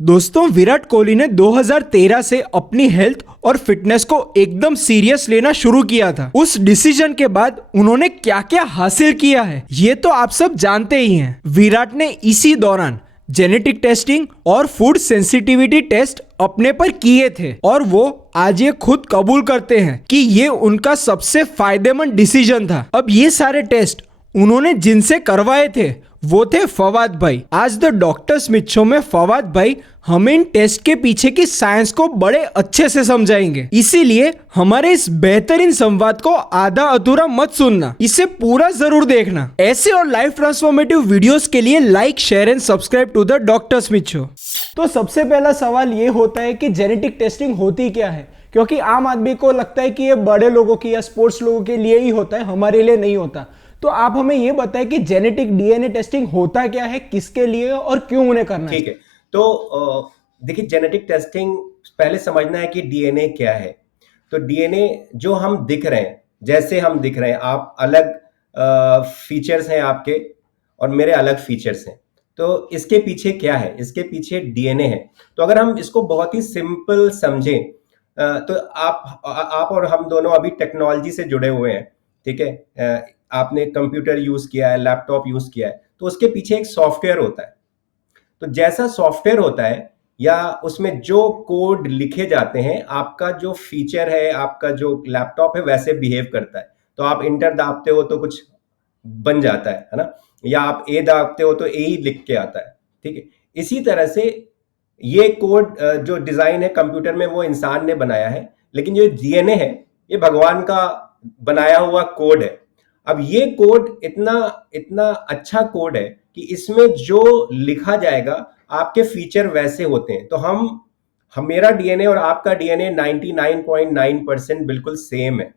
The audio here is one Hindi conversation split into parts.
दोस्तों, विराट कोहली ने 2013 से अपनी हेल्थ और फिटनेस को एकदम सीरियस लेना शुरू किया था। उस डिसीजन के बाद उन्होंने क्या क्या हासिल किया है ये तो आप सब जानते ही हैं। विराट ने इसी दौरान जेनेटिक टेस्टिंग और फूड सेंसिटिविटी टेस्ट अपने पर किए थे और वो आज ये खुद कबूल करते हैं कि ये उनका सबसे फायदेमंद डिसीजन था। अब ये सारे टेस्ट उन्होंने जिनसे करवाए थे वो थे फवाद भाई। आज द डॉक्टर स्मिथ शो में फवाद भाई हमें इन टेस्ट के पीछे की साइंस को बड़े अच्छे से समझाएंगे, इसीलिए हमारे इस बेहतरीन संवाद को आधा अधूरा मत सुनना, इसे पूरा जरूर देखना। ऐसे और लाइफ ट्रांसफॉर्मेटिव वीडियोस के लिए like, share and subscribe to the doctor Smith show. तो सबसे पहला सवाल ये होता है कि जेनेटिक टेस्टिंग होती क्या है, क्योंकि आम आदमी को लगता है कि ये बड़े लोगों की या स्पोर्ट्स लोगों के लिए ही होता है, हमारे लिए नहीं होता। तो आप हमें ये बताएं कि जेनेटिक डीएनए टेस्टिंग होता क्या है, किसके लिए और क्यों उन्हें करना है। ठीक है। तो देखिए, जेनेटिक टेस्टिंग पहले समझना है कि डीएनए क्या है। तो डीएनए जो हम दिख रहे हैं, जैसे हम दिख रहे हैं, आप अलग फीचर्स हैं आपके और मेरे अलग फीचर्स हैं। तो इसके पीछे क्या है? इसके पीछे डीएनए है। तो अगर हम इसको बहुत ही सिंपल समझें, तो आप और हम दोनों अभी टेक्नोलॉजी से जुड़े हुए हैं। ठीक है। आपने कंप्यूटर यूज किया है, लैपटॉप यूज किया है, तो उसके पीछे एक सॉफ्टवेयर होता है। तो जैसा सॉफ्टवेयर होता है या उसमें जो कोड लिखे जाते हैं, आपका जो फीचर है, आपका जो लैपटॉप है, वैसे बिहेव करता है। तो आप इंटर दाबते हो तो कुछ बन जाता है ना? या आप ए दाबते हो तो ए ही लिख के आता है। ठीक है। इसी तरह से ये कोड जो डिजाइन है कंप्यूटर में, वो इंसान ने बनाया है, लेकिन जो डीएनए है, ये भगवान का बनाया हुआ कोड है। अब ये कोड इतना इतना अच्छा कोड है कि इसमें जो लिखा जाएगा, आपके फीचर वैसे होते हैं। तो हम मेरा डीएनए और आपका डीएनए 99.9% बिल्कुल सेम है।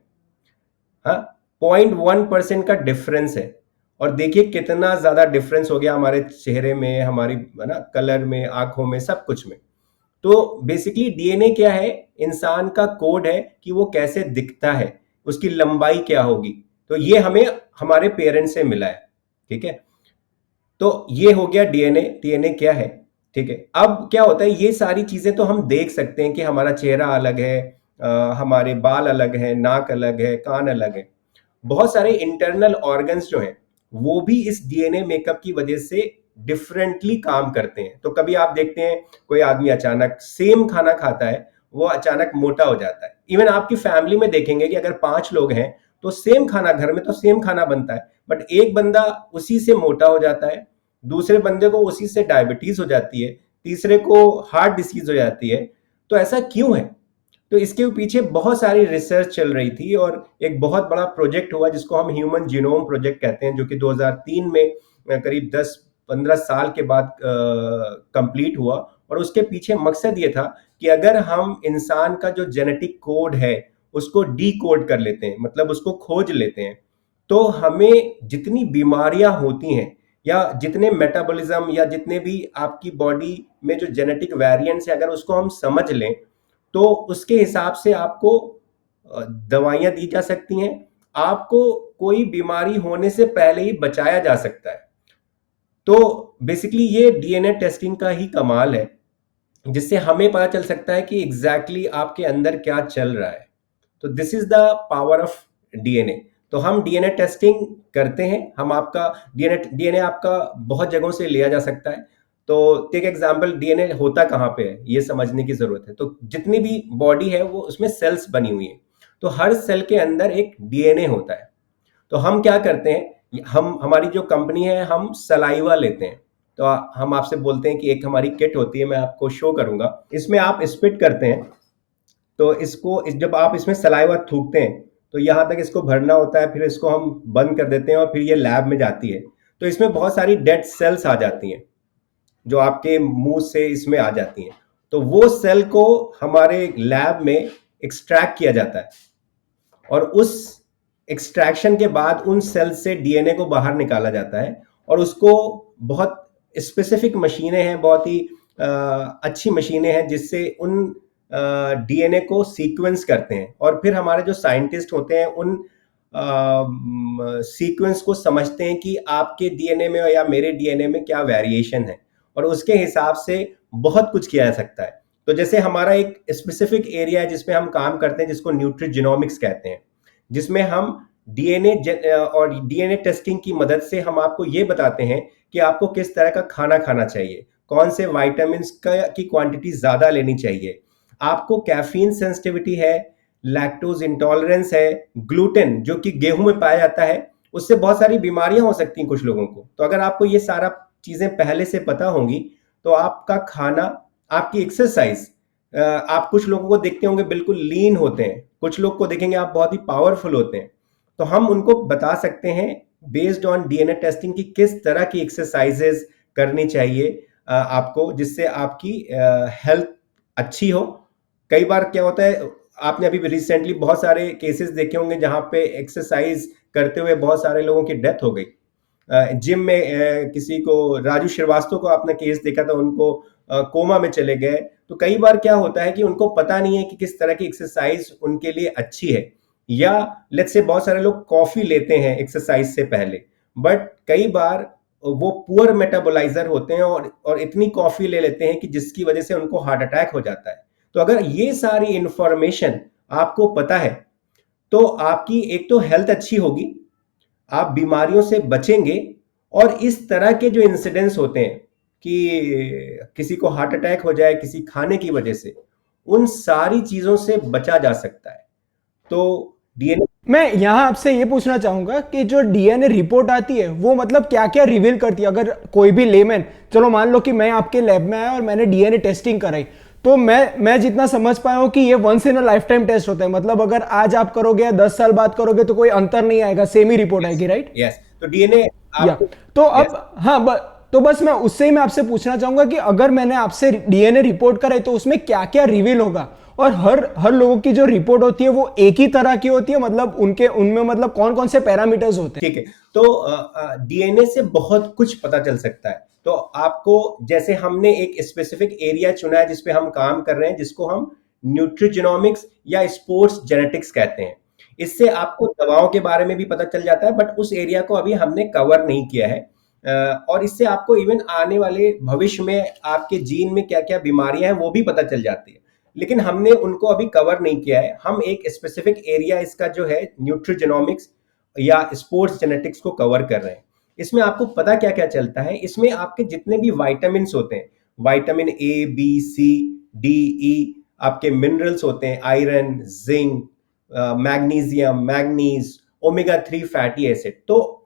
हाँ, 0.1% का डिफरेंस है। और देखिए कितना ज्यादा डिफरेंस हो गया हमारे चेहरे में, हमारी है ना, कलर में, आंखों में, सब कुछ में। तो बेसिकली डीएनए क्या है? इंसान का कोड है कि वो कैसे दिखता है, उसकी लंबाई क्या होगी। तो ये हमें हमारे पेरेंट्स से मिला है। ठीक है। तो ये हो गया डीएनए। डीएनए क्या है? ठीक है। अब क्या होता है, ये सारी चीजें तो हम देख सकते हैं कि हमारा चेहरा अलग है, हमारे बाल अलग है, नाक अलग है, कान अलग है। बहुत सारे इंटरनल ऑर्गन्स जो हैं, वो भी इस डीएनए मेकअप की वजह से डिफरेंटली काम करते हैं। तो कभी आप देखते हैं कोई आदमी अचानक सेम खाना खाता है, वो अचानक मोटा हो जाता है। इवन आपकी फैमिली में देखेंगे कि अगर 5 लोग हैं तो सेम खाना, घर में तो सेम खाना बनता है, बट एक बंदा उसी से मोटा हो जाता है, दूसरे बंदे को उसी से डायबिटीज हो जाती है, तीसरे को हार्ट डिसीज हो जाती है। तो ऐसा क्यों है? तो इसके पीछे बहुत सारी रिसर्च चल रही थी और एक बहुत बड़ा प्रोजेक्ट हुआ जिसको हम ह्यूमन जीनोम प्रोजेक्ट कहते हैं, जो कि 2003 में करीब 10-15 साल के बाद कंप्लीट हुआ। और उसके पीछे मकसद ये था कि अगर हम इंसान का जो जेनेटिक कोड है उसको डी कोड कर लेते हैं, मतलब उसको खोज लेते हैं, तो हमें जितनी बीमारियां होती हैं या जितने मेटाबॉलिज्म या जितने भी आपकी बॉडी में जो जेनेटिक वेरिएंट्स है, अगर उसको हम समझ लें, तो उसके हिसाब से आपको दवाइयां दी जा सकती हैं। आपको कोई बीमारी होने से पहले ही बचाया जा सकता है। तो बेसिकली ये डीएनए टेस्टिंग का ही कमाल है, जिससे हमें पता चल सकता है कि एग्जैक्टली आपके अंदर क्या चल रहा है। तो this is the power of DNA. तो हम डीएनए टेस्टिंग करते हैं। हम आपका डीएनए डीएनए आपका बहुत जगहों से लिया जा सकता है। तो टेक एग्जांपल, डीएनए होता कहाँ पे है ये समझने की जरूरत है। तो जितनी भी बॉडी है वो उसमें सेल्स बनी हुई है। तो हर सेल के अंदर एक डीएनए होता है। तो हम क्या करते हैं, हम हमारी जो कंपनी है, हम सलाइवा लेते हैं। तो हम आपसे बोलते हैं कि एक हमारी किट होती है, मैं आपको शो करूंगा। इसमें आप स्पिट करते हैं। तो जब आप इसमें सलाइवा थूकते हैं, तो यहाँ तक इसको भरना होता है, फिर इसको हम बंद कर देते हैं और फिर ये लैब में जाती है। तो इसमें बहुत सारी डेड सेल्स आ जाती हैं जो आपके मुंह से इसमें आ जाती हैं। तो वो सेल को हमारे लैब में एक्सट्रैक्ट किया जाता है और उस एक्सट्रैक्शन के बाद उन सेल से डीएनए को बाहर निकाला जाता है। और उसको बहुत स्पेसिफिक मशीनें हैं, बहुत ही अच्छी मशीनें हैं, जिससे उन डीएनए को सीक्वेंस करते हैं। और फिर हमारे जो साइंटिस्ट होते हैं उन सीक्वेंस को समझते हैं कि आपके डीएनए में या मेरे डीएनए में क्या वेरिएशन है, और उसके हिसाब से बहुत कुछ किया जा सकता है। तो जैसे हमारा एक स्पेसिफिक एरिया है जिसमें हम काम करते हैं, जिसको न्यूट्रीजिनोमिक्स कहते हैं, जिसमें हम और डीएनए टेस्टिंग की मदद से हम आपको ये बताते हैं कि आपको किस तरह का खाना खाना चाहिए, कौन से विटामिन की क्वांटिटी ज्यादा लेनी चाहिए, आपको कैफीन सेंसिटिविटी है, लैक्टोज इंटॉलरेंस है, ग्लूटेन जो कि गेहूं में पाया जाता है, उससे बहुत सारी बीमारियां हो सकती हैं कुछ लोगों को। तो अगर आपको ये सारा चीजें पहले से पता होंगी तो आपका खाना, आपकी एक्सरसाइज, आप कुछ लोगों को देखते होंगे बिल्कुल लीन होते हैं, कुछ लोग को देखेंगे आप बहुत ही पावरफुल होते हैं, तो हम उनको बता सकते हैं बेस्ड ऑन डीएनए टेस्टिंग की किस तरह की एक्सरसाइजेस करनी चाहिए आपको, जिससे आपकी हेल्थ अच्छी हो। कई बार क्या होता है, आपने अभी रिसेंटली बहुत सारे केसेस देखे होंगे जहां पे एक्सरसाइज करते हुए बहुत सारे लोगों की डेथ हो गई। जिम में किसी को, राजू श्रीवास्तव को आपने केस देखा था, उनको कोमा में चले गए। तो कई बार क्या होता है कि उनको पता नहीं है कि किस तरह की एक्सरसाइज उनके लिए अच्छी है, या लेट्स से बहुत सारे लोग कॉफी लेते हैं एक्सरसाइज से पहले, बट कई बार वो पुअर मेटाबोलाइजर होते हैं और इतनी कॉफी ले लेते हैं कि जिसकी वजह से उनको हार्ट अटैक हो जाता है। तो अगर ये सारी इंफॉर्मेशन आपको पता है तो आपकी एक तो हेल्थ अच्छी होगी, आप बीमारियों से बचेंगे, और इस तरह के जो इंसिडेंट्स होते हैं कि किसी को हार्ट अटैक हो जाए किसी खाने की वजह से, उन सारी चीजों से बचा जा सकता है। तो डीएनए, मैं यहाँ आपसे ये पूछना चाहूंगा कि जो डीएनए रिपोर्ट आती है वो मतलब क्या क्या रिवील करती है? अगर कोई भी लेमैन, चलो मान लो कि मैं आपके लैब में आया और मैंने डीएनए टेस्टिंग कराई, तो मैं जितना समझ पाया हूं कि ये once in a lifetime test होता है। मतलब अगर आज आप करोगे या 10 साल बाद करोगे तो कोई अंतर नहीं आएगा, सेम ही रिपोर्ट आएगी, राइट? यस, तो डीएनए या आपको, तो यस, अब हाँ तो बस मैं उससे ही मैं आपसे पूछना चाहूंगा कि अगर मैंने आपसे डीएनए रिपोर्ट कराई तो उसमें क्या क्या रिवील होगा, और हर हर लोगों की जो रिपोर्ट होती है वो एक ही तरह की होती है? मतलब उनके उनमें मतलब कौन कौन से पैरामीटर्स होते हैं? ठीक है। तो डीएनए से बहुत कुछ पता चल सकता है। तो आपको, जैसे हमने एक स्पेसिफिक एरिया चुना है जिसपे हम काम कर रहे हैं, जिसको हम न्यूट्रिजिनोमिक्स या स्पोर्ट्स जेनेटिक्स कहते हैं। इससे आपको दवाओं के बारे में भी पता चल जाता है, बट उस एरिया को अभी हमने कवर नहीं किया है। और इससे आपको इवन आने वाले भविष्य में आपके जीन में क्या क्या बीमारियां हैं वो भी पता चल जाती है, लेकिन हमने उनको अभी कवर नहीं किया है। हम एक स्पेसिफिक एरिया इसका जो है न्यूट्रिजिनोमिक्स या स्पोर्ट्स जेनेटिक्स को कवर कर रहे हैं। इसमें आपको पता क्या क्या चलता है, इसमें आपके जितने भी वाइटामिन होते हैं, vitamin A B C D E, आपके मिनरल्स होते हैं, iron, zinc, magnesium, manganese, omega 3 fatty acid. तो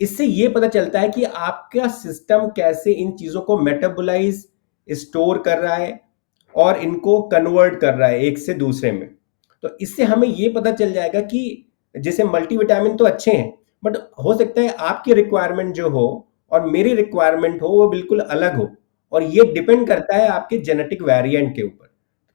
इससे ये पता चलता है कि आपका सिस्टम कैसे इन चीजों को मेटाबोलाइज, स्टोर कर रहा है और इनको कन्वर्ट कर रहा है एक से दूसरे में। तो इससे हमें ये पता चल जाएगा कि जैसे मल्टीविटामिन तो अच्छे हैं, बट हो सकता है आपकी रिक्वायरमेंट जो हो और मेरी रिक्वायरमेंट हो वो बिल्कुल अलग हो, और ये डिपेंड करता है आपके जेनेटिक वेरिएंट के ऊपर,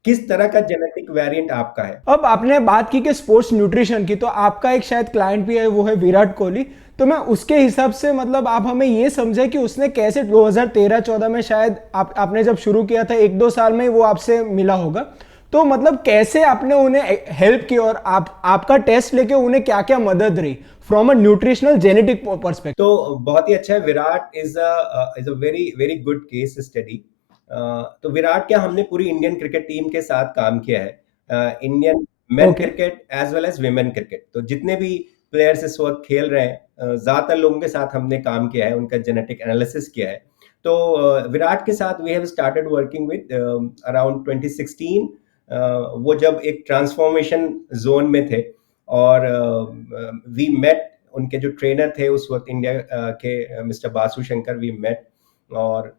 किस तरह का जेनेटिक वेरिएंट आपका है। अब आपने बात की कि स्पोर्ट्स न्यूट्रिशन की, तो आपका एक शायद क्लाइंट भी है, वो है विराट कोहली। तो मैं उसके हिसाब से, मतलब आप हमें ये समझे कि उसने कैसे 2013-14 में शायद आपने जब शुरू किया था, 1-2 साल में वो आपसे मिला होगा, तो मतलब कैसे आपने उन्हें हेल्प की और आपका टेस्ट लेके उन्हें क्या क्या मदद रही from a nutritional genetic perspective? तो बहुत ही अच्छा है। Virat is a very very good case study. तो विराट क्या, हमने पूरी इंडियन क्रिकेट टीम के साथ काम किया है, Indian men okay. Cricket as well as women cricket. तो जितने भी प्लेयर्स इस वक्त खेल रहे हैं, ज्यादातर लोगों के साथ हमने काम किया है, उनका जेनेटिक एनालिसिस किया है। तो विराट के साथ we have started working with around 2016। वो जब एक ट्रांसफॉर्मेशन जोन में थे, और वी मेट, उनके जो ट्रेनर थे उस वक्त इंडिया के mister Basu Shankar, we met, और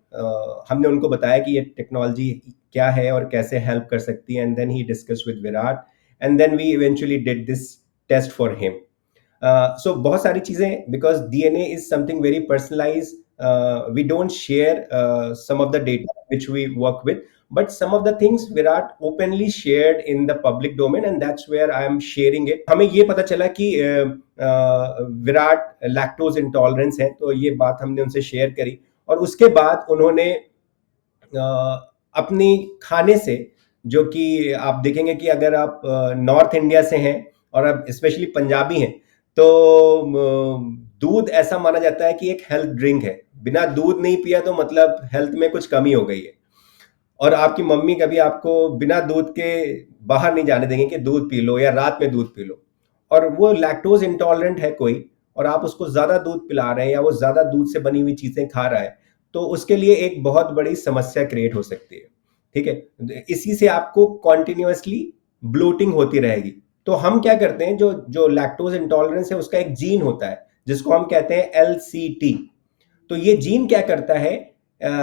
हमने उनको बताया कि ये टेक्नोलॉजी क्या है और कैसे हेल्प कर सकती है, and then he discuss with Virat, and then we eventually did this test for him. So बहुत सारी चीजें, because DNA is something very personalise, we don't share some of the data which we work with, but some of the things Virat openly shared in the public domain, and that's where I am sharing it. हमें ये पता चला कि विराट लैक्टोज इंटॉलरेंस है, तो ये बात हमने उनसे शेयर करी, और उसके बाद उन्होंने अपनी खाने से, जो कि आप देखेंगे कि अगर आप नॉर्थ इंडिया से हैं और आप स्पेशली पंजाबी हैं, तो दूध ऐसा माना जाता है कि एक हेल्थ ड्रिंक है, बिना दूध नहीं पिया तो मतलब हेल्थ में कुछ कमी हो गई है। और आपकी मम्मी कभी आपको बिना दूध के बाहर नहीं जाने देंगे कि दूध पी लो या रात में दूध पी लो, और वो लैक्टोज इंटॉलरेंट है कोई, और आप उसको ज्यादा दूध पिला रहे हैं या वो ज्यादा दूध से बनी हुई चीजें खा रहा है, तो उसके लिए एक बहुत बड़ी समस्या क्रिएट हो सकती है। ठीक है, इसी से आपको कॉन्टिन्यूअसली ब्लोटिंग होती रहेगी। तो हम क्या करते हैं, जो जो लैक्टोज इंटॉलरेंस है उसका एक जीन होता है जिसको हम कहते हैं LCT। तो ये जीन क्या करता है,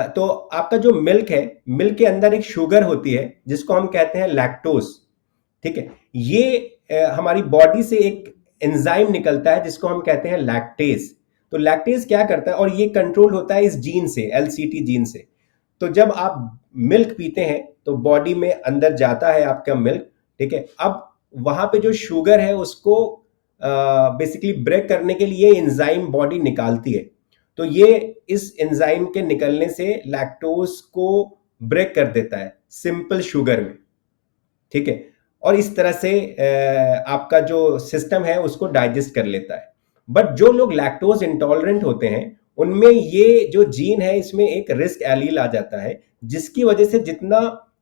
तो आपका जो मिल्क है, मिल्क के अंदर एक शुगर होती है जिसको हम कहते हैं लैक्टोज। ठीक है, ये हमारी बॉडी से एक एंजाइम निकलता है जिसको हम कहते हैं लैक्टेज। तो लैक्टेज क्या करता है, और ये कंट्रोल होता है इस जीन से, LCT जीन से। तो जब आप मिल्क पीते हैं तो बॉडी में अंदर जाता है आपका मिल्क। ठीक है, अब वहां पे जो शुगर है उसको बेसिकली ब्रेक करने के लिए एंजाइम बॉडी निकालती है। तो ये इस एंजाइम के निकलने से लैक्टोज को ब्रेक कर देता है सिंपल शुगर में। ठीक है, और इस तरह से आपका जो सिस्टम है उसको डाइजेस्ट कर लेता है। बट जो लोग लैक्टोज इंटॉलरेंट होते हैं उनमें ये जो जीन है इसमें एक रिस्क एलील आ जाता है, जिसकी वजह से जितना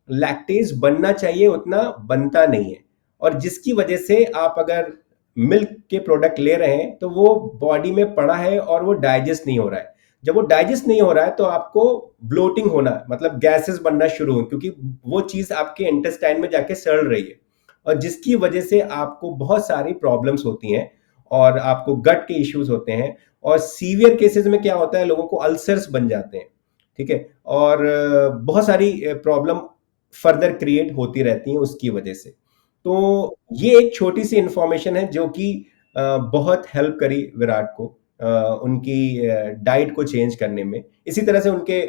लैक्टेज बनना चाहिए उतना बनता नहीं है, और जिसकी वजह से आप अगर मिल्क के प्रोडक्ट ले रहे हैं तो वो बॉडी में पड़ा है और वो डाइजेस्ट नहीं हो रहा है। जब वो डाइजेस्ट नहीं हो रहा है तो आपको ब्लोटिंग होना, मतलब गैसेस बनना शुरू हो, क्योंकि वो चीज आपके इंटेस्टाइन में जाके सड़ रही है, और जिसकी वजह से आपको बहुत सारी प्रॉब्लम्स होती हैं और आपको गट के इश्यूज होते हैं, और सीवियर केसेस में क्या होता है, लोगों को अल्सर्स बन जाते हैं। ठीक है, और बहुत सारी प्रॉब्लम फर्दर क्रिएट होती रहती हैं उसकी वजह से। तो ये एक छोटी सी इंफॉर्मेशन है जो कि बहुत हेल्प करी विराट को उनकी डाइट को चेंज करने में। इसी तरह से उनके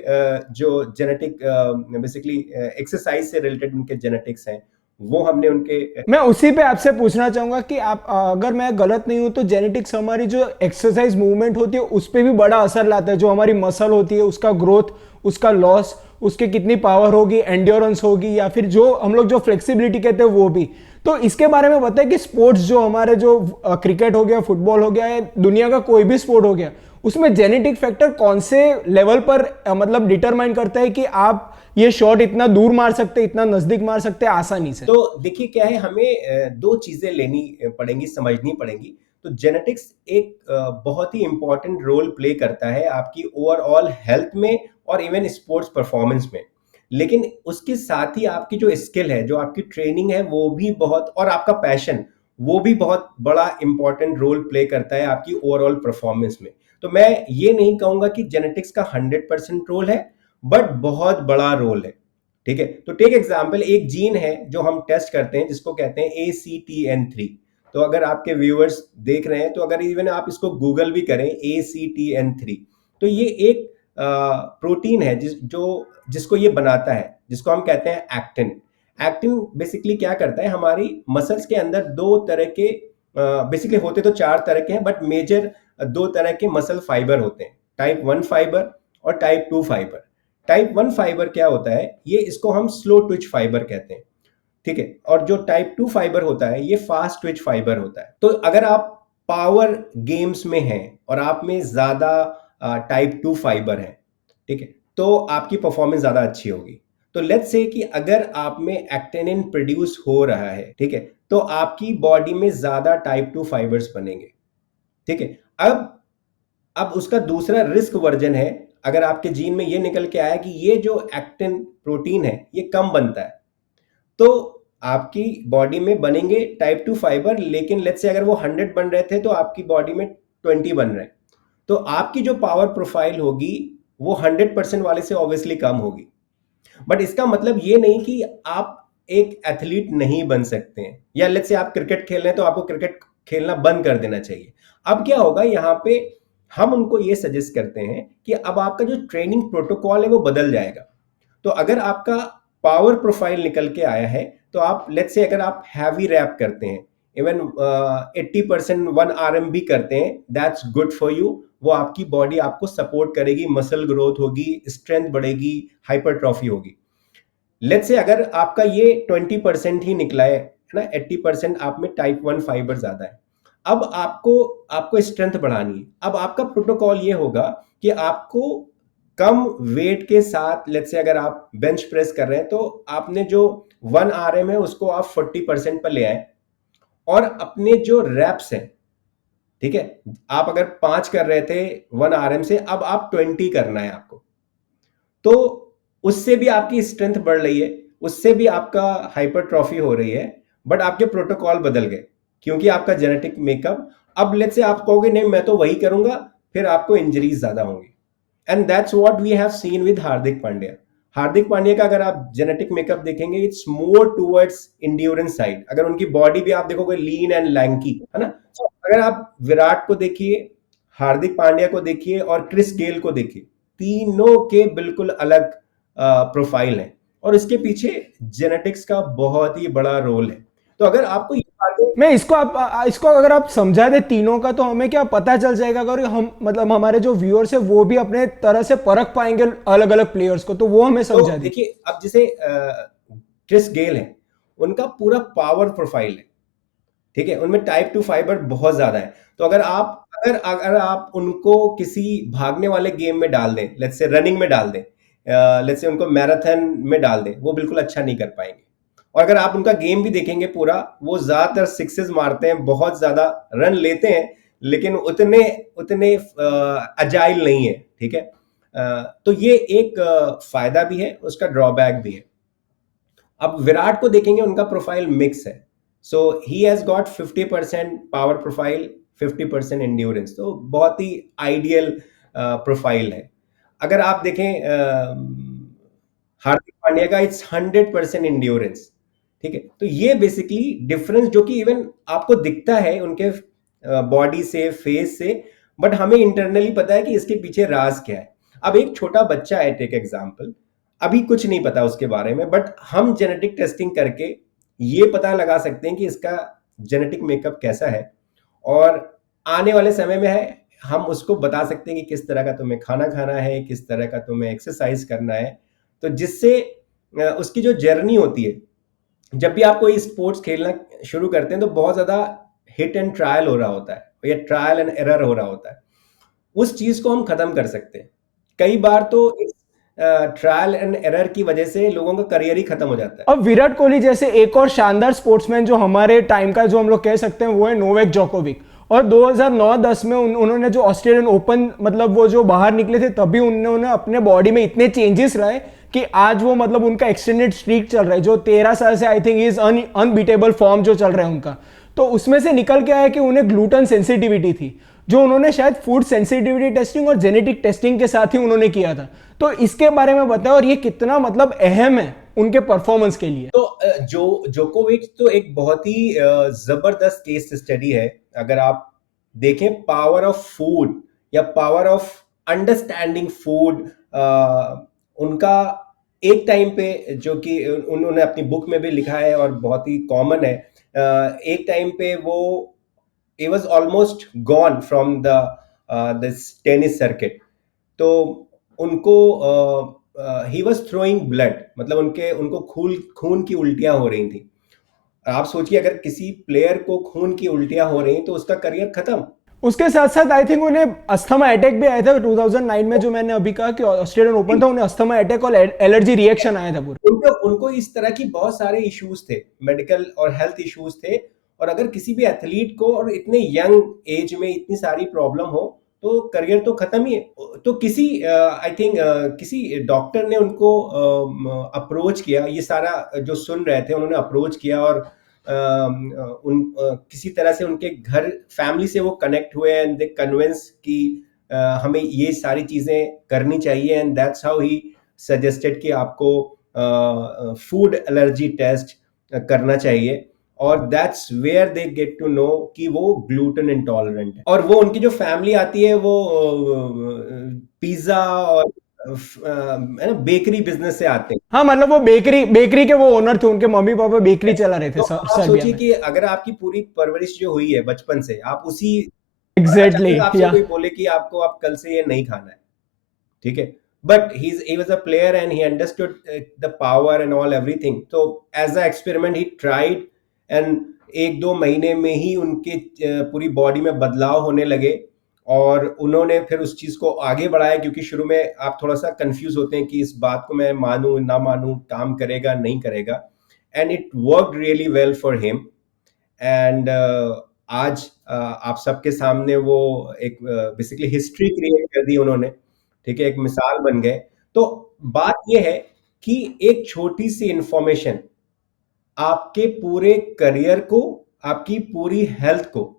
जो जेनेटिक बेसिकली एक्सरसाइज से रिलेटेड उनके जेनेटिक्स हैं, वो हमने उनके मैं उसी पे आपसे पूछना चाहूंगा कि आप अगर मैं गलत नहीं हूं तो जेनेटिक्स हमारी जो एक्सरसाइज मूवमेंट होती है उस पर भी बड़ा असर लाता है। जो हमारी मसल होती है उसका ग्रोथ, उसका लॉस, उसकी कितनी पावर होगी, एंड्योरेंस होगी, या फिर जो हम लोग जो फ्लेक्सिबिलिटी कहते हैं वो भी। तो इसके बारे में बताएं कि स्पोर्ट्स जो हमारे जो क्रिकेट हो गया, फुटबॉल हो गया, या दुनिया का कोई भी स्पोर्ट हो गया, उसमें जेनेटिक फैक्टर कौन से लेवल पर मतलब डिटरमाइन करता है कि आप ये शॉट इतना दूर मार सकते, इतना नजदीक मार सकते आसानी से। तो देखिए क्या है, हमें दो चीजें लेनी पड़ेंगी, समझनी पड़ेंगी। तो जेनेटिक्स एक बहुत ही इंपॉर्टेंट रोल प्ले करता है आपकी ओवरऑल हेल्थ में और इवन स्पोर्ट्स परफॉर्मेंस में। लेकिन उसके साथ ही आपकी जो स्किल है, जो आपकी ट्रेनिंग है, वो भी बहुत, और आपका पैशन, वो भी बहुत बड़ा इंपॉर्टेंट रोल प्ले करता है आपकी ओवरऑल परफॉर्मेंस में। तो मैं ये नहीं कहूंगा कि जेनेटिक्स का 100% रोल है, बट बहुत बड़ा रोल है। ठीक है, तो टेक एग्जांपल, एक जीन है जो हम टेस्ट करते हैं जिसको कहते हैं ACTN3। तो अगर आपके व्यूअर्स देख रहे हैं तो अगर इवन आप इसको गूगल भी करें ACTN3, तो ये एक प्रोटीन है जिसको ये बनाता है, जिसको हम कहते हैं एक्टिन। एक्टिन बेसिकली क्या करता है, हमारी मसल्स के अंदर दो तरह के, बेसिकली होते तो चार तरह के हैं, बट मेजर दो तरह के मसल फाइबर होते हैं, टाइप 1 फाइबर और टाइप 2 फाइबर। टाइप 1 फाइबर क्या होता है, ये इसको हम स्लो ट्विच फाइबर कहते हैं। ठीक है, और जो टाइप 2 फाइबर होता है ये फास्ट ट्विच फाइबर होता है। तो अगर आप पावर गेम्स में हैं और आप में ज्यादा टाइप 2 फाइबर है, ठीक है, तो आपकी परफॉर्मेंस ज्यादा अच्छी होगी। तो लेट्स से कि अगर आप में एक्टिनिन प्रोड्यूस हो रहा है, ठीक है, तो आपकी बॉडी में ज्यादा टाइप 2 फाइबर्स बनेंगे। ठीक है, अब उसका दूसरा रिस्क वर्जन है, अगर आपके जीन में ये निकल के आया कि ये जो एक्टिन प्रोटीन है ये कम बनता है, तो आपकी बॉडी में बनेंगे टाइप 2 फाइबर, लेकिन लेट्स से अगर वो 100 बन रहे थे तो आपकी बॉडी में 20 बन रहे हैं, तो आपकी जो पावर प्रोफाइल होगी वो 100% वाले से ऑब्वियसली कम होगी। बट इसका मतलब ये नहीं कि आप एक एथलीट नहीं बन सकते हैं, या लेट्स से आप क्रिकेट खेल रहे हैं तो आपको क्रिकेट खेलना बंद कर देना चाहिए। अब क्या होगा, यहाँ पे हम उनको ये सजेस्ट करते हैं कि अब आपका जो ट्रेनिंग प्रोटोकॉल है वो बदल जाएगा। तो अगर आपका पावर प्रोफाइल निकल के आया है तो आप लेट्स से अगर आप हैवी रैप करते हैं, इवन 80% 1 RM भी करते हैं, दैट्स गुड फॉर यू। वो आपकी बॉडी आपको सपोर्ट करेगी, मसल ग्रोथ होगी, स्ट्रेंथ बढ़ेगी, हाइपरट्रॉफी होगी। लेट्स से अगर आपका ये 20% ही निकला है ना, 80% आप में टाइप 1 फाइबर ज्यादा है, अब आपको आपको स्ट्रेंथ बढ़ानी है। अब आपका प्रोटोकॉल ये होगा कि आपको कम वेट के साथ, लेट्स से अगर आप बेंच प्रेस कर रहे हैं तो आपने जो 1 RM है उसको आप 40% पर ले आए, और अपने जो रैप्स हैं, ठीक है, आप अगर 5 कर रहे थे 1 RM से, अब आप 20 करना है आपको। तो उससे भी आपकी स्ट्रेंथ बढ़ रही है, उससे भी आपका हाइपरट्रॉफी हो रही है, बट आपके प्रोटोकॉल बदल गए क्योंकि आपका जेनेटिक मेकअप, अब लेट्स से आप कहोगे नहीं मैं तो वही करूंगा, फिर आपको इंजरीज ज्यादा होंगी। And that's what we have seen with Hardik Pandya. Hardik Pandya का अगर आप जेनेटिक मेकअप देखेंगे, it's more towards endurance side. अगर उनकी बॉडी भी आप देखोगे लीन एंड लैंकी, है ना। तो अगर आप विराट को देखिए, हार्दिक पांड्या को देखिए और क्रिस गेल को देखिए, तीनों के बिल्कुल अलग प्रोफाइल है, और इसके पीछे जेनेटिक्स का बहुत ही बड़ा रोल है। तो अगर आपको ये बातें, मैं इसको इसको अगर आप समझा दे तीनों का, तो हमें क्या पता चल जाएगा, अगर हम मतलब हमारे जो व्यूअर्स है वो भी अपने तरह से परख पाएंगे अलग अलग प्लेयर्स को, तो वो हमें तो समझा दी। देखिए अब जैसे क्रिस गेल है, उनका पूरा पावर प्रोफाइल है, ठीक है, उनमें टाइप 2 फाइबर बहुत ज्यादा है। तो अगर आप उनको किसी भागने वाले गेम में डाल दें, लेट्स से रनिंग में डाल दें, लेट्स से उनको मैराथन में डाल दें, वो बिल्कुल अच्छा नहीं कर पाएंगे। और अगर आप उनका गेम भी देखेंगे पूरा, वो ज्यादातर सिक्सेस मारते हैं, बहुत ज्यादा रन लेते हैं, लेकिन उतने उतने अजाइल नहीं है, ठीक है। तो ये एक फायदा भी है, उसका ड्रॉबैक भी है। अब विराट को देखेंगे, उनका प्रोफाइल मिक्स है। So he has got 50% power profile, 50% endurance, तो बहुत ही आइडियल प्रोफाइल है। अगर आप देखें हार्दिक पांड्या का, इट्स 100% इंड्योरेंस, ठीक है। तो ये बेसिकली डिफरेंस जो कि इवन आपको दिखता है उनके बॉडी से, फेस से, बट हमें इंटरनली पता है कि इसके पीछे राज क्या है। अब एक छोटा बच्चा है, टेक एग्जांपल, अभी कुछ नहीं पता उसके बारे में, बट हम जेनेटिक टेस्टिंग करके ये पता लगा सकते हैं कि इसका जेनेटिक मेकअप कैसा है, और आने वाले समय में है हम उसको बता सकते हैं कि किस तरह का तुम्हें खाना खाना है, किस तरह का तुम्हें एक्सरसाइज करना है। तो जिससे उसकी जो जर्नी होती है, जब भी आप कोई स्पोर्ट्स खेलना शुरू करते हैं तो बहुत ज्यादा हिट एंड ट्रायल हो रहा होता है, या ट्रायल एंड एरर हो रहा होता है, उस चीज को हम खत्म कर सकते हैं। कई बार तो इस ट्रायल एंड एरर की वजह से लोगों का करियर ही खत्म हो जाता है। अब विराट कोहली जैसे एक और शानदार स्पोर्ट्समैन जो हमारे टाइम का जो हम लोग कह सकते हैं, वो है नोवेक जोकोविक। और 2009-10 में उन्होंने जो ऑस्ट्रेलियन ओपन, मतलब वो जो बाहर निकले थे, तभी उन्होंने अपने बॉडी में इतने चेंजेस लाए कि आज वो मतलब उनका एक्सटेंडेड स्ट्रीक चल रहा है, जो 13 साल से I think is unbeatable form जो चल रहा है उनका। तो उसमें से निकल के आया कि उन्हें ग्लूटेन सेंसिटिविटी थी, जो उन्होंने शायद फूड सेंसिटिविटी टेस्टिंग और जेनेटिक टेस्टिंग के साथ ही उन्होंने किया था। तो इसके बारे में बताओ, और ये कितना मतलब अहम है उनके परफॉर्मेंस के लिए। तो जो जोकोविच तो एक बहुत ही जबरदस्त केस स्टडी है। अगर आप देखें पावर ऑफ फूड या पावर ऑफ अंडरस्टैंडिंग फूड, उनका एक टाइम पे, जो कि उन्होंने अपनी बुक में भी लिखा है और बहुत ही कॉमन है, एक टाइम पे वो he was almost gone from the this tennis circuit। तो उनको ही वॉज थ्रोइंग ब्लड, मतलब उनको खून खून की उल्टियां हो रही थी। आप सोचिए अगर किसी प्लेयर को खून की उल्टियां हो रही तो उसका करियर खत्म। उसके साथ साथ आई थिंक उन्हें अस्थमा अटैक भी आया था 2009 में, जो मैंने अभी कहा कि ऑस्ट्रेलियन ओपन था, उन्हें अस्थमा अटैक और एलर्जी रिएक्शन आया था पूरा। उनको उनको इस तरह की बहुत सारे इश्यूज थे, मेडिकल और हेल्थ इश्यूज थे। और अगर किसी भी एथलीट को और इतने यंग एज में इतनी सारी प्रॉब्लम हो तो करियर तो खत्म ही है। तो किसी आई थिंक किसी डॉक्टर ने उनको अप्रोच किया, ये सारा जो सुन रहे थे उन्होंने अप्रोच किया, और किसी तरह से उनके घर फैमिली से वो कनेक्ट हुए एंड दे कन्विंस कि हमें ये सारी चीजें करनी चाहिए, and that's how he suggested कि आपको फूड एलर्जी टेस्ट करना चाहिए। और that's where they get to know कि वो ग्लूटेन इंटॉलरेंट है। और वो उनकी जो फैमिली आती है वो पिज्जा और बेकरी बिजनेस से आते हैं। हाँ, मतलब वो बेकरी के वो ओनर थे, उनके मम्मी पापा बेकरी चला रहे थे तो आप सर्बिया सोचिए में। कि अगर आपकी पूरी परवरिश जो हुई है बचपन से, आप उसी एग्जैक्टली, अचानक आपसे या कोई बोले कि आपको आप कल से ये नहीं खाना है, ठीक है, but he was a player and he understood the power and all everything। तो as a experiment he tried, and 1-2 महीने में ही उनके पूरी बॉडी में बदलाव होने लगे, और उन्होंने फिर उस चीज़ को आगे बढ़ाया, क्योंकि शुरू में आप थोड़ा सा कंफ्यूज होते हैं कि इस बात को मैं मानूं ना मानूं, काम करेगा नहीं करेगा, and it worked really well for him. And आज आप सबके सामने वो एक बेसिकली हिस्ट्री क्रिएट कर दी उन्होंने, ठीक है, एक मिसाल बन गए। तो बात ये है कि एक छोटी सी इंफॉर्मेशन आपके पूरे करियर को, आपकी पूरी हेल्थ को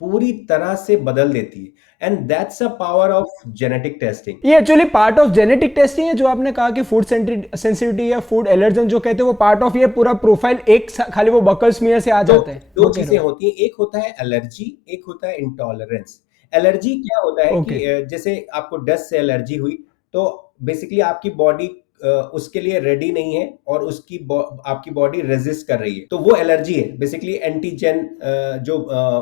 पूरी तरह से बदल देती है, and that's a power of genetic testing. ये actually part of genetic testing है, जो आपने कहा कि फूड सेंसिटिविटी या फूड एलर्जन जो कहते हैं वो पार्ट ऑफ ये पूरा प्रोफाइल एक खाली वो बकल स्मीयर से आ दो जाता है, दो वो कह रहे चीजें हो? होती हैं, एक होता है एलर्जी, एक होता है इंटॉलरेंस। एलर्जी क्या होता है ओके। कि जैसे आपको डस्ट से एलर्जी हुई, तो बेसिकली आपकी बॉडी उसके लिए रेडी नहीं है, और आपकी बॉडी रेजिस्ट कर रही है, तो वो एलर्जी है। बेसिकली एंटीजन जो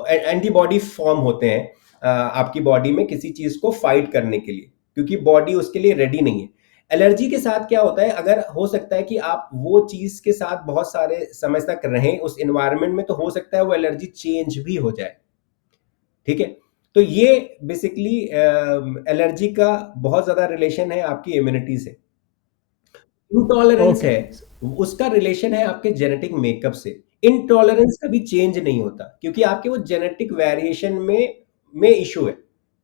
एंटीबॉडी फॉर्म होते हैं आपकी बॉडी में किसी चीज को फाइट करने के लिए, क्योंकि बॉडी उसके लिए रेडी नहीं है। एलर्जी के साथ क्या होता है, अगर हो सकता है कि आप वो चीज के साथ बहुत सारे समय तक रहें उस एनवायरनमेंट में, तो हो सकता है वो एलर्जी चेंज भी हो जाए, ठीक है। तो ये बेसिकली एलर्जी का बहुत ज्यादा रिलेशन है आपकी इम्यूनिटी से। Intolerance okay. है, उसका रिलेशन है आपके जेनेटिक मेकअप से। इंटॉलरेंस कभी चेंज नहीं होता, क्योंकि आपके वो जेनेटिक वेरिएशन में इशू है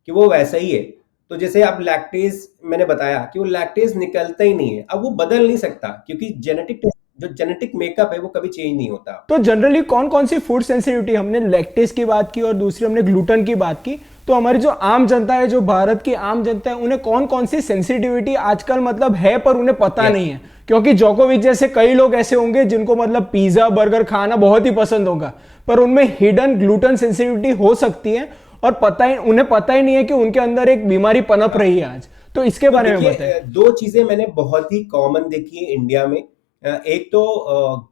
कि वो वैसा ही है। तो जैसे आप लैक्टेज, मैंने बताया कि वो लैक्टेज निकलता ही नहीं है, अब वो बदल नहीं सकता, क्योंकि जो जेनेटिक मेकअप है वो कभी चेंज नहीं होता। तो जनरली कौन कौन सी फूड सेंसिटिविटी, हमने लैक्टेज की बात की और दूसरी हमने ग्लूटेन की बात की, तो हमारी जो आम जनता है, जो भारत की आम जनता है, उन्हें कौन कौन सी सेंसिटिविटी आजकल मतलब है पर उन्हें पता Yes. नहीं है? क्योंकि जोकोविच जैसे कई लोग ऐसे होंगे जिनको मतलब पिज्जा बर्गर खाना बहुत ही पसंद होगा, पर उनमें हिडन ग्लूटेन सेंसिटिविटी हो सकती है और उन्हें पता ही नहीं है कि उनके अंदर एक बीमारी पनप रही है आज। तो इसके तो बारे में देखिए, बताएं। दो चीजें मैंने बहुत ही कॉमन देखी है इंडिया में। एक तो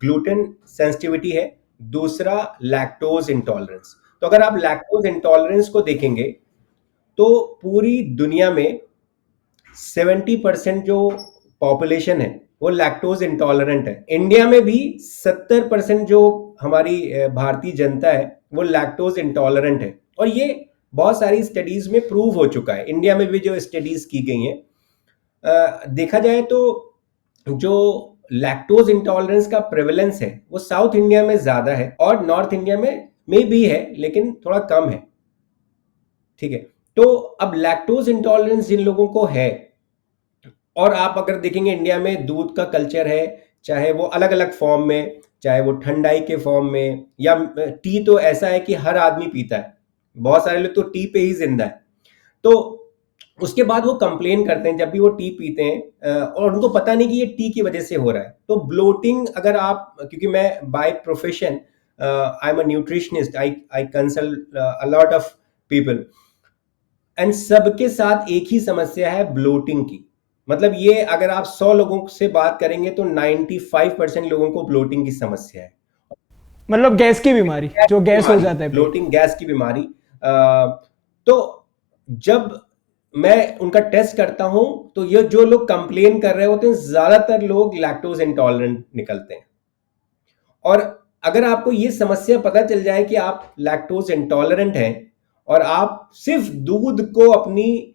ग्लूटेन सेंसिटिविटी है, दूसरा लैक्टोज इंटॉलरेंस। तो अगर आप लैक्टोज इंटॉलरेंस को देखेंगे, तो पूरी दुनिया में 70% जो पॉपुलेशन है वो लैक्टोज इंटॉलरेंट है। इंडिया में भी 70% जो हमारी भारतीय जनता है वो लैक्टोज इंटॉलरेंट है, और ये बहुत सारी स्टडीज में प्रूव हो चुका है। इंडिया में भी जो स्टडीज की गई हैं, देखा जाए तो जो लैक्टोज इंटॉलरेंस का प्रेवलेंस है वो साउथ इंडिया में ज्यादा है, और नॉर्थ इंडिया में भी है, लेकिन थोड़ा कम है, ठीक है। तो अब लैक्टोज इंटॉलरेंस जिन लोगों को है, और आप अगर देखेंगे इंडिया में दूध का कल्चर है, चाहे वो अलग अलग फॉर्म में, चाहे वो ठंडाई के फॉर्म में, या टी तो ऐसा है कि हर आदमी पीता है, बहुत सारे लोग तो टी पे ही जिंदा है। तो उसके बाद वो कंप्लेन करते हैं जब भी वो टी पीते हैं, और उनको पता नहीं कि ये टी की वजह से हो रहा है। तो ब्लोटिंग, अगर आप, क्योंकि मैं by profession I am a nutritionist, I consult a lot of people, and सबके साथ एक ही समस्या है, ब्लोटिंग की। मतलब ये अगर आप 100 लोगों से बात करेंगे तो 95% लोगों को ब्लोटिंग की समस्या है। मतलब गैस की बीमारी, गैस जो की गैस हो बीमारी, जाता है पेट। ब्लोटिंग, गैस की बीमारी। तो जब मैं उनका टेस्ट करता हूं, तो ये जो लोग कंप्लेन कर रहे होते हैं, ज्यादातर लोग लैक्टोज इंटॉलरेंट निकलते हैं। और अगर आपको ये समस्या पता चल जाए कि आप लैक्टोज इंटॉलरेंट हैं, और आप सिर्फ दूध को अपनी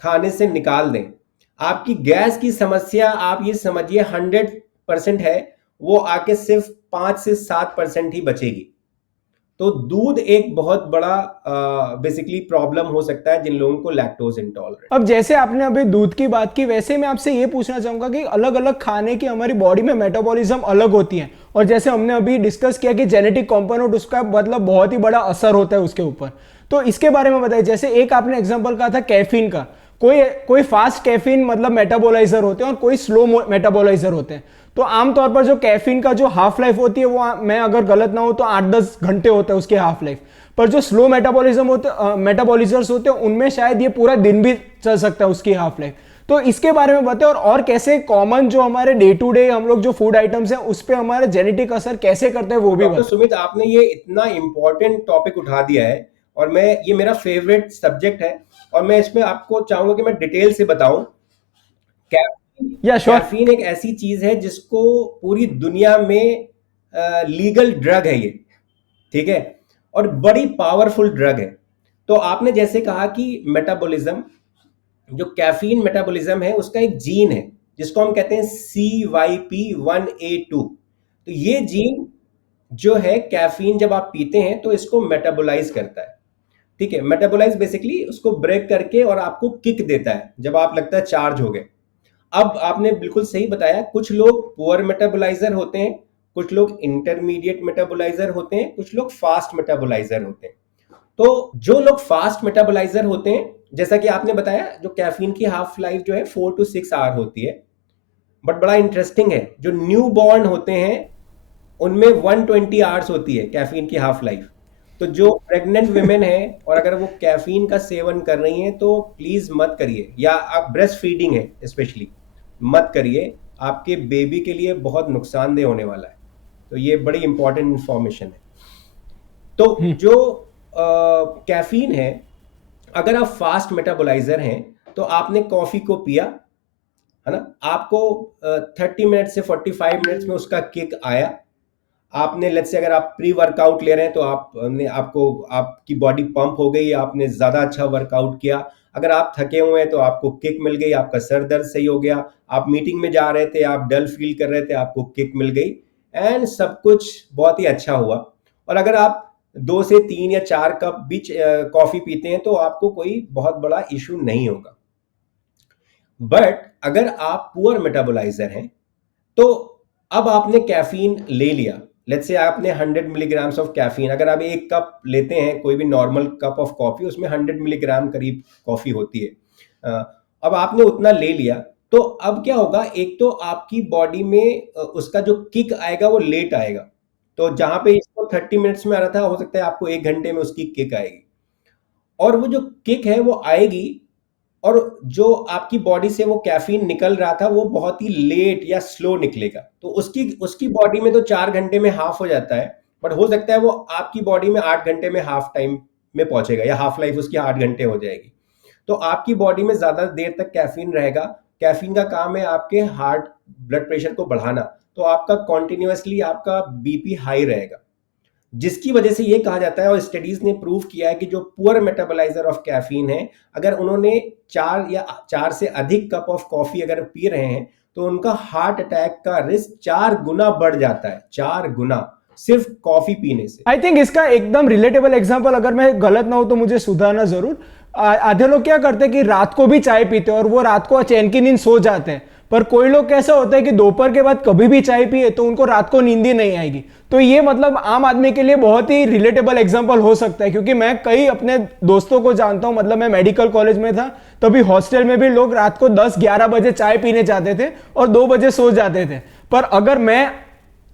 खाने से निकाल दें, आपकी गैस की समस्या, आप ये समझिए 100% है, वो आके सिर्फ 5 से 7% ही बचेगी। तो दूध एक बहुत बड़ा बेसिकली प्रॉब्लम हो सकता है जिन लोगों को लैक्टोज इंटॉलरेंट। अब जैसे आपने अभी दूध की बात की, वैसे मैं आपसे ये पूछना चाहूंगा कि अलग अलग खाने की हमारी बॉडी में मेटाबॉलिज्म अलग होती है, और जैसे हमने अभी डिस्कस किया कि जेनेटिक कंपोनेंट उसका मतलब बहुत ही बड़ा असर होता है उसके ऊपर, तो इसके बारे में बताइए। जैसे एक आपने एग्जांपल कहा था कैफीन का, कोई कोई फास्ट कैफीन मतलब मेटाबोलाइजर होते हैं और कोई स्लो मेटाबोलाइजर होते हैं। तो आमतौर पर जो कैफीन का जो हाफ लाइफ होती है वो, मैं अगर गलत ना हो तो 8-10 घंटे होता है उसकी हाफ लाइफ। पर जो स्लो मेटाबॉलिज्म होते मेटाबॉलिजर्स होते हैं उनमें शायद ये पूरा दिन भी चल सकता है उसकी हाफ लाइफ। तो इसके बारे में बताएं, और कैसे कॉमन जो हमारे डे टू डे हम लोग जो फूड आइटम्स हैं उस पर हमारे जेनेटिक असर कैसे करते हैं वो भी डॉक्टर बताएं। सुमित, आपने ये इतना इंपॉर्टेंट टॉपिक उठा दिया है, और ये मेरा फेवरेट सब्जेक्ट है, और मैं इसमें आपको चाहूंगा कि मैं डिटेल से बताऊं। कैफीन या श्योर। कैफीन एक ऐसी चीज है जिसको पूरी दुनिया में लीगल ड्रग है ये, ठीक है, और बड़ी पावरफुल ड्रग है। तो आपने जैसे कहा कि मेटाबॉलिज्म, जो कैफीन मेटाबॉलिज्म है उसका एक जीन है जिसको हम कहते हैं CYP1A2। तो ये जीन जो है, कैफीन जब आप पीते हैं तो इसको मेटाबोलाइज करता है। ठीक है, मेटाबोलाइज बेसिकली उसको ब्रेक करके और आपको किक देता है जब आप लगता है चार्ज हो गए। अब आपने बिल्कुल सही बताया, कुछ लोग पुअर मेटाबोलाइजर होते हैं, कुछ लोग इंटरमीडिएट मेटाबोलाइजर होते हैं, कुछ लोग फास्ट मेटाबोलाइजर होते हैं। तो जो लोग फास्ट मेटाबोलाइजर होते हैं, जैसा कि आपने बताया, जो कैफीन की हाफ लाइफ जो है 4 to 6 आवर होती है। बट बड़ा इंटरेस्टिंग है, जो न्यू बॉर्न होते हैं उनमें 120 आवर्स होती है कैफीन की हाफ लाइफ। तो जो प्रेग्नेंट वुमेन है और अगर वो कैफीन का सेवन कर रही हैं तो प्लीज मत करिए, या आप ब्रेस्ट फीडिंग है स्पेशली मत करिए, आपके बेबी के लिए बहुत नुकसानदेह होने वाला है। तो ये बड़ी इंपॉर्टेंट इंफॉर्मेशन है। तो जो कैफीन है, अगर आप फास्ट मेटाबोलाइजर हैं तो आपने कॉफी को पिया, है ना, आपको 30 मिनट से 45 मिनट्स में उसका किक आया। आपने लेट्स से अगर आप प्री वर्कआउट ले रहे हैं तो आपने आपको आपकी बॉडी पंप हो गई, आपने ज़्यादा अच्छा वर्कआउट किया। अगर आप थके हुए हैं तो आपको किक मिल गई, आपका सर दर्द सही हो गया। आप मीटिंग में जा रहे थे, आप डल फील कर रहे थे, आपको किक मिल गई, एंड सब कुछ बहुत ही अच्छा हुआ। और अगर आप 2 से 3 या 4 कप भी कॉफ़ी पीते हैं तो आपको कोई बहुत बड़ा इशू नहीं होगा। बट अगर आप पुअर मेटाबोलाइजर हैं तो अब आपने कैफीन ले लिया, लेट्स से आपने 100 मिलीग्राम्स ऑफ कैफीन, अगर आप 1 कप लेते हैं कोई भी नॉर्मल कप ऑफ कॉफी, उसमें 100 मिलीग्राम करीब कॉफी होती है। अब आपने उतना ले लिया, तो अब क्या होगा, एक तो आपकी बॉडी में उसका जो किक आएगा वो लेट आएगा। तो जहां पे इसको 30 मिनट्स में आ रहा था, हो सकता है आपको 1 घंटे में उसकी किक आएगी। और वो जो किक है वो आएगी, और जो आपकी बॉडी से वो कैफीन निकल रहा था वो बहुत ही लेट या स्लो निकलेगा। तो उसकी उसकी बॉडी में तो 4 घंटे में हाफ हो जाता है, बट हो सकता है वो आपकी बॉडी में 8 घंटे में हाफ टाइम में पहुंचेगा, या हाफ लाइफ उसकी 8 घंटे हो जाएगी। तो आपकी बॉडी में ज्यादा देर तक कैफीन रहेगा। कैफीन का काम है आपके हार्ट ब्लड प्रेशर को बढ़ाना, तो आपका कॉन्टिन्यूसली आपका बीपी हाई रहेगा, जिसकी वजह से ये कहा जाता है, और स्टडीज ने प्रूव किया है कि जो पुअर मेटाबोलाइजर ऑफ कैफीन है, अगर उन्होंने 4 से अधिक कप ऑफ कॉफी अगर पी रहे हैं तो उनका हार्ट अटैक का रिस्क 4 गुना बढ़ जाता है, 4 गुना, सिर्फ कॉफी पीने से। आई थिंक इसका एकदम रिलेटेबल एग्जांपल, अगर मैं गलत ना हो तो मुझे सुधारना जरूर। आधे लोग क्या करते हैं कि रात को भी चाय पीते हैं और वो रात को चैन की नींद सो जाते हैं, पर कोई लोग कैसा होता है कि दोपहर के बाद कभी भी चाय पिए तो उनको रात को नींद ही नहीं आएगी। तो ये मतलब आम आदमी के लिए बहुत ही रिलेटेबल एग्जांपल हो सकता है, क्योंकि मैं कई अपने दोस्तों को जानता हूं, मतलब मैं मेडिकल कॉलेज में था तभी हॉस्टल में भी लोग रात को 10-11 बजे चाय पीने जाते थे और 2 बजे सो जाते थे। पर अगर मैं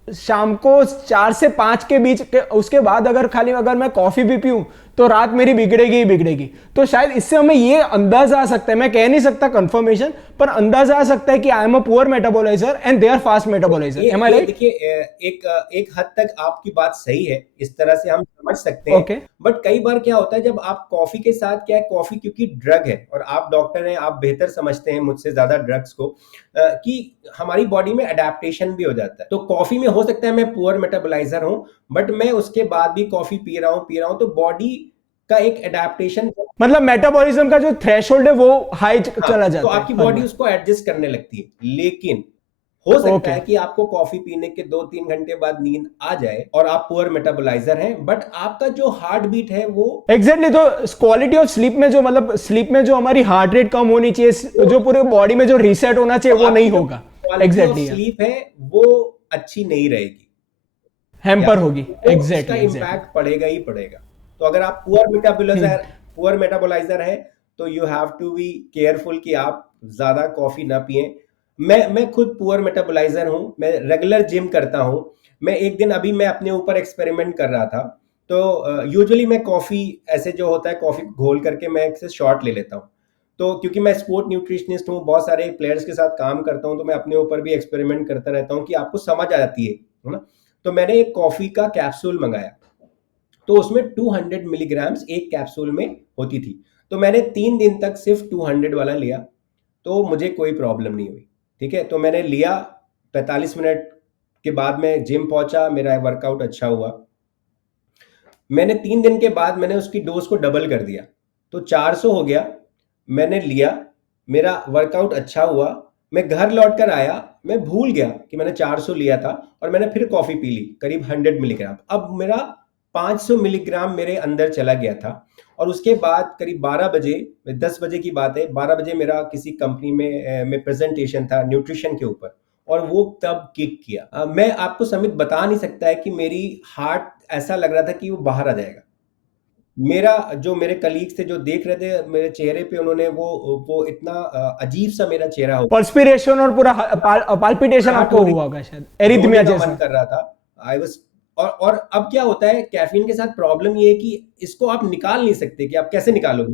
शाम को 4 से 5 के बीच उसके बाद अगर मैं कॉफी भी पीऊं तो रात मेरी बिगड़ेगी ही बिगड़ेगी। तो शायद इससे हमें ये अंदाजा आ सकता है, मैं कह नहीं सकता कंफर्मेशन, पर अंदाजा आ सकता है कि I am a poor metabolizer and they are fast metabolizer. Am I right? देखिए, एक हद तक आपकी बात सही है, इस तरह से हम समझ सकते हैं। ओके। बट कई बार क्या होता है, जब आप कॉफी के साथ, क्या है, कॉफी क्योंकि ड्रग है और आप डॉक्टर हैं, आप बेहतर समझते हैं मुझसे ज्यादा ड्रग्स को, कि हमारी बॉडी में अडेप्टेशन भी हो जाता है। तो कॉफी में हो सकता है मैं पुअर मेटाबोलाइजर हूं, बट मैं उसके बाद भी कॉफी पी रहा हूं, तो बॉडी का एक अडेप्टेशन, मतलब मेटाबॉलिज्म का जो थ्रेशोल्ड है वो हाई चला तो जाता है आपकी हर बॉडी बार। उसको एडजस्ट करने लगती है। लेकिन हो सकता ओके। है कि आपको कॉफी पीने के 2-3 घंटे बाद नींद आ जाए और आप पुअर मेटाबोलाइजर हैं, बट आपका जो हार्ट बीट है वो एग्जैक्टली तो क्वालिटी ऑफ स्लीप में जो मतलब स्लीप में जो हमारी हार्ट रेट कम होनी चाहिए, जो पूरे बॉडी में जो रीसेट होना चाहिए वो नहीं होगा। क्वालिटी ऑफ एग्जैक्टली स्लीप है वो अच्छी नहीं रहेगी, या हैम्पर होगी। तो उसका एग्जैक्टली एग्जैक्टली। इम्पैक्ट पड़ेगा ही पड़ेगा। तो अगर आप पुअर मेटाबोलाइजर है तो you have to be careful कि आप ज्यादा कॉफी ना पिए। मैं खुद पुअर मेटाबोलाइजर हूँ, मैं रेगुलर जिम करता हूँ। मैं एक दिन अभी मैं अपने ऊपर एक्सपेरिमेंट कर रहा था, तो यूजुअली मैं कॉफी ऐसे जो होता है, कॉफी घोल करके मैं एक से शॉट ले लेता हूँ। तो क्योंकि मैं स्पोर्ट न्यूट्रिशनिस्ट हूँ, बहुत सारे प्लेयर्स के साथ काम करता हूँ, तो मैं अपने ऊपर भी एक्सपेरिमेंट करता रहता हूँ कि आपको समझ आ जाती है ना। तो मैंने एक कॉफी का कैप्सूल मंगाया, तो उसमें 200 मिलीग्राम्स एक कैप्सूल में होती थी। तो मैंने 3 दिन तक सिर्फ 200 वाला लिया, तो मुझे कोई प्रॉब्लम नहीं हुई। ठीक है, तो मैंने लिया, 45 मिनट के बाद मैं जिम पहुंचा, मेरा वर्कआउट अच्छा हुआ। मैंने 3 दिन के बाद मैंने उसकी डोज को डबल कर दिया, तो 400 हो गया। मैंने लिया, मेरा वर्कआउट अच्छा हुआ। मैं घर लौट कर आया, मैं भूल गया कि मैंने 400 लिया था और मैंने फिर कॉफी पी ली करीब 100 मिलीग्राम। अब मेरा 500 मिलीग्राम मेरे अंदर चला गया था। और उसके बाद करीब 12 बजे, 10 बजे की बात है, 12 बजे मेरा किसी कंपनी में प्रेजेंटेशन था न्यूट्रिशन के ऊपर, और वो तब किक किया। मैं आपको समित बता नहीं सकता है कि मेरी हार्ट ऐसा लग रहा था कि वो बाहर आ जाएगा। मेरा जो मेरे कलीग्स थे जो देख रहे थे मेरे चेहरे पे, उन्होंने वो इतना अजीब सा मेरा चेहरा हो, पर्सपिरेशन और पूरा पाल्पिटेशन घबराहट आपको हो रही हुआ थी, होगा शायद, रोने एरिथमिया का मन जैसा। कर रहा था। आई वाज, और अब क्या होता है कैफीन के साथ प्रॉब्लम ये है कि इसको आप निकाल नहीं सकते, कि आप कैसे निकालोगे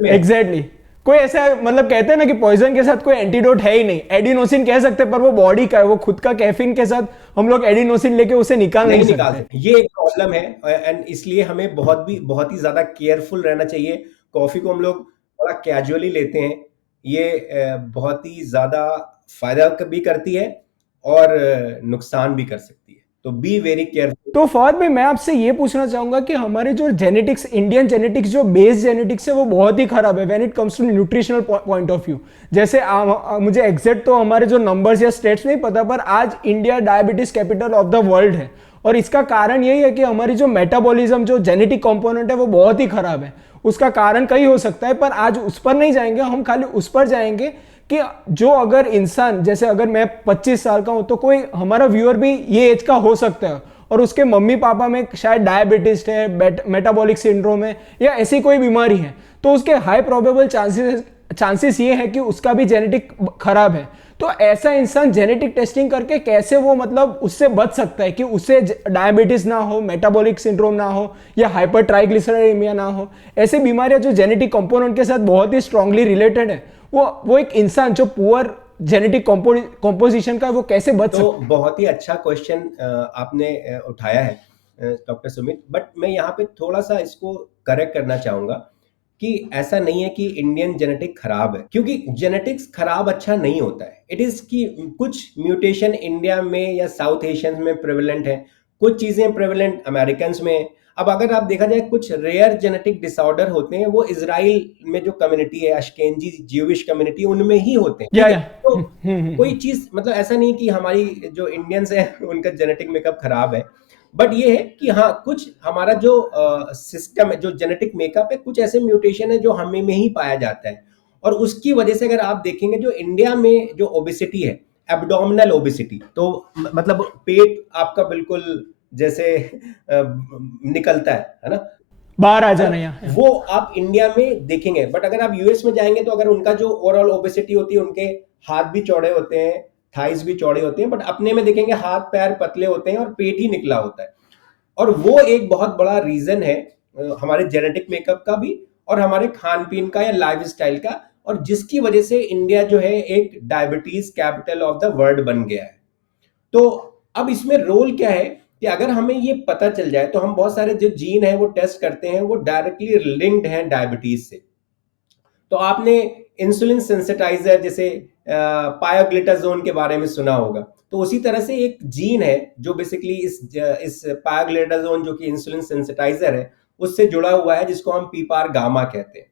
में है। Exactly exactly. कोई ऐसा मतलब कहते हैं ना कि पॉइजन के साथ कोई एंटीडोट है ही नहीं, एडिनोसिन कह सकते हैं पर वो बॉडी का है, वो खुद का कैफीन के साथ हम लोग एडिनोसिन लेके उसे निकाल नहीं नहीं निकाल सकते। सकते, ये एक प्रॉब्लम है। एंड इसलिए हमें बहुत ही ज्यादा केयरफुल रहना चाहिए। कॉफी को हम लोग बड़ा कैजुअली लेते हैं, ये बहुत ही ज्यादा फायदा भी करती है और नुकसान भी कर सकती है, तो बी वेरी केयरफुल। तो फौज में मैं आपसे ये पूछना चाहूंगा कि हमारे जो जेनेटिक्स, इंडियन जेनेटिक्स जो बेस जेनेटिक्स है वो बहुत ही खराब है when it comes to nutritional point of view. जैसे मुझे एग्जैक्ट तो हमारे जो नंबर्स या स्टेट्स नहीं पता, पर आज India diabetes capital of the world है। और इसका कारण यही है कि हमारी जो मेटाबॉलिज्म, जो जेनेटिक कंपोनेंट है वो बहुत ही खराब है। उसका कारण कई हो सकता है, पर आज उस पर नहीं जाएंगे, हम खाली उस पर जाएंगे कि जो अगर इंसान, जैसे अगर मैं 25 साल का हूं तो कोई हमारा व्यूअर भी ये एज का हो सकता है और उसके मम्मी पापा में शायद डायबिटीज है, मेटाबॉलिक सिंड्रोम है या ऐसी कोई बीमारी है, तो उसके हाई प्रोबेबल चांसेस ये है कि उसका भी जेनेटिक खराब है। तो ऐसा इंसान जेनेटिक टेस्टिंग करके कैसे वो मतलब उससे बच सकता है कि उसे डायबिटीज ना हो, मेटाबॉलिक सिंड्रोम ना हो या हाइपर ट्राइग्लिसराइडेमिया ना हो, ऐसी बीमारियां जो जेनेटिक कंपोनेंट के साथ बहुत ही स्ट्रांगली रिलेटेड है, वो एक इंसान जो पुअर जेनेटिक कॉम्पोजिशन का है वो कैसे बच तो सकता है? बहुत ही अच्छा क्वेश्चन आपने उठाया है डॉक्टर सुमित, बट मैं यहाँ पे थोड़ा सा इसको करेक्ट करना चाहूंगा कि ऐसा नहीं है कि इंडियन जेनेटिक खराब है, क्योंकि जेनेटिक्स खराब अच्छा नहीं होता है। इट इज कि कुछ म्यूटेशन इंडिया में या साउथ एशियंस में प्रेवलेंट है, कुछ चीजें प्रेवलेंट अमेरिकन में है। अब अगर आप देखा जाए कुछ रेयर जेनेटिक डिसऑर्डर होते हैं, वो इसराइल में जो कम्युनिटी है, अशकेंजी ज्यूइश कम्युनिटी, उनमें ही होते हैं, ठीक है। या तो कोई चीज मतलब ऐसा नहीं कि हमारी जो इंडियंस है उनका जेनेटिक मेकअप खराब है, बट ये है कि हाँ कुछ हमारा जो सिस्टम है, जो जेनेटिक मेकअप है, कुछ ऐसे म्यूटेशन है जो हमें में ही पाया जाता है। और उसकी वजह से अगर आप देखेंगे जो इंडिया में जो ओबेसिटी है, एब्डोमिनल ओबेसिटी, तो मतलब पेट आपका बिल्कुल जैसे निकलता है ना, बाहर आ है जाना ना, यहाँ। वो आप इंडिया में देखेंगे। बट अगर आप यूएस में जाएंगे तो अगर उनका जो ओवरऑल ओबेसिटी होती है, उनके हाथ भी चौड़े होते हैं, थाइस भी चौड़े होते हैं, बट अपने में देखेंगे हाथ पैर पतले होते हैं और पेट ही निकला होता है। और वो एक बहुत बड़ा रीजन है हमारे जेनेटिक मेकअप का भी और हमारे खान पीन का या लाइफस्टाइल का, और जिसकी वजह से इंडिया जो है एक diabetes capital of the world बन गया है। तो अब इसमें रोल क्या है कि अगर हमें ये पता चल जाए तो हम बहुत सारे जो जीन है वो टेस्ट करते हैं, वो डायरेक्टली लिंक्ड हैं डायबिटीज से। तो आपने इंसुलिन सेंसिटाइजर जैसे पायोग्लिटाजोन के बारे में सुना होगा, तो उसी तरह से एक जीन है जो बेसिकली इस पायोग्लिटाजोन जो कि इंसुलिन सेंसिटाइजर है उससे जुड़ा हुआ है, जिसको हम पीपार गामा कहते हैं।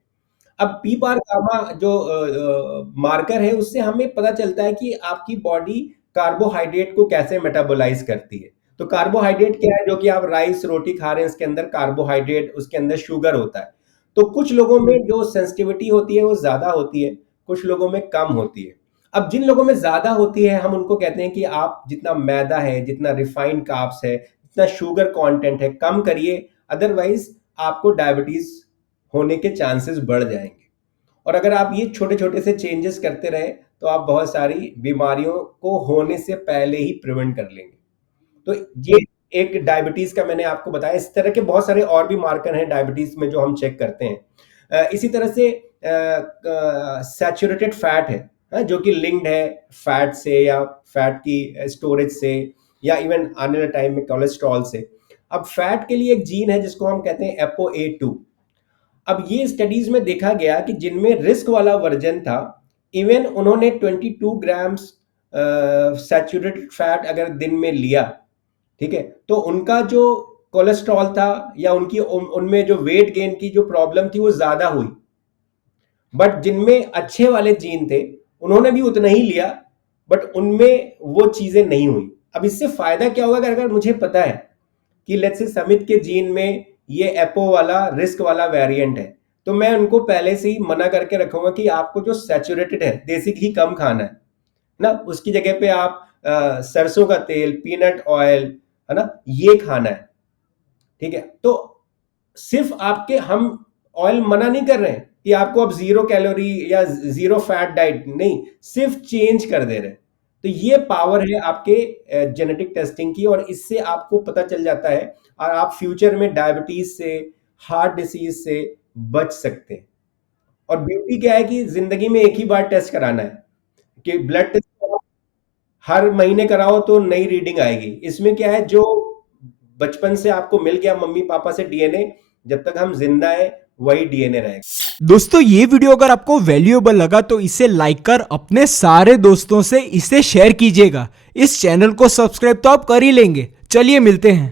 अब पीपार गामा जो मार्कर है, उससे हमें पता चलता है कि आपकी बॉडी कार्बोहाइड्रेट को कैसे मेटाबोलाइज करती है। तो कार्बोहाइड्रेट क्या है, जो कि आप राइस रोटी खा रहे हैं, इसके अंदर कार्बोहाइड्रेट, उसके अंदर शुगर होता है। तो कुछ लोगों में जो सेंसिटिविटी होती है वो ज्यादा होती है, कुछ लोगों में कम होती है। अब जिन लोगों में ज्यादा होती है, हम उनको कहते हैं कि आप जितना मैदा है, जितना रिफाइंड कार्ब्स है, जितना शुगर कंटेंट है, कम करिए, अदरवाइज आपको डायबिटीज होने के चांसेस बढ़ जाएंगे। और अगर आप ये छोटे छोटे से चेंजेस करते रहे तो आप बहुत सारी बीमारियों को होने से पहले ही प्रिवेंट कर लेंगे। तो ये एक डायबिटीज का मैंने आपको बताया। इस तरह के बहुत सारे और भी मार्कर हैं डायबिटीज में जो हम चेक करते हैं। इसी तरह से सैचुरेटेड फैट है, जो कि लिंक्ड है फैट से या फैट की स्टोरेज से या इवन आने वाले टाइम में कोलेस्ट्रॉल से। अब फैट के लिए एक जीन है जिसको हम कहते हैं एपो ए 2। अब ये स्टडीज में देखा गया कि जिनमें रिस्क वाला वर्जन था, इवन उन्होंने 22 ग्राम्स सैचुरेटेड फैट अगर दिन में लिया, ठीक है, तो उनका जो कोलेस्ट्रॉल था या उनकी उनमें जो वेट गेन की जो प्रॉब्लम थी वो ज्यादा हुई। बट जिनमें अच्छे वाले जीन थे उन्होंने भी उतना ही लिया, बट उनमें वो चीजें नहीं हुई। अब इससे फायदा क्या होगा अगर मुझे पता है कि लेट्स से समित के जीन में ये एपो वाला रिस्क वाला वेरिएंट है, तो मैं उनको पहले से ही मना करके रखूंगा कि आपको जो सैचुरेटेड है, देसी घी कम खाना है ना, उसकी जगह पे आप सरसों का तेल, पीनट ऑयल, है ना, ये खाना है। ठीक है, तो सिर्फ आपके हम ऑयल मना नहीं कर रहे हैं कि आपको अब 0 कैलोरी या 0 फैट डाइट, नहीं, सिर्फ चेंज कर दे रहे हैं। तो ये पावर है आपके जेनेटिक टेस्टिंग की, और इससे आपको पता चल जाता है और आप फ्यूचर में डायबिटीज से, हार्ट डिसीज से बच सकते हैं। और ब्यूटी क्या है कि जिंदगी में एक ही बार टेस्ट कराना है, कि ब्लड टेस्ट हर महीने कराओ तो नई रीडिंग आएगी। इसमें क्या है, जो बचपन से आपको मिल गया मम्मी पापा से डीएनए, जब तक हम जिंदा है वही डीएनए रहेगा। दोस्तों ये वीडियो अगर आपको वैल्यूएबल लगा तो इसे लाइक कर अपने सारे दोस्तों से इसे शेयर कीजिएगा। इस चैनल को सब्सक्राइब तो आप कर ही लेंगे। चलिए मिलते हैं।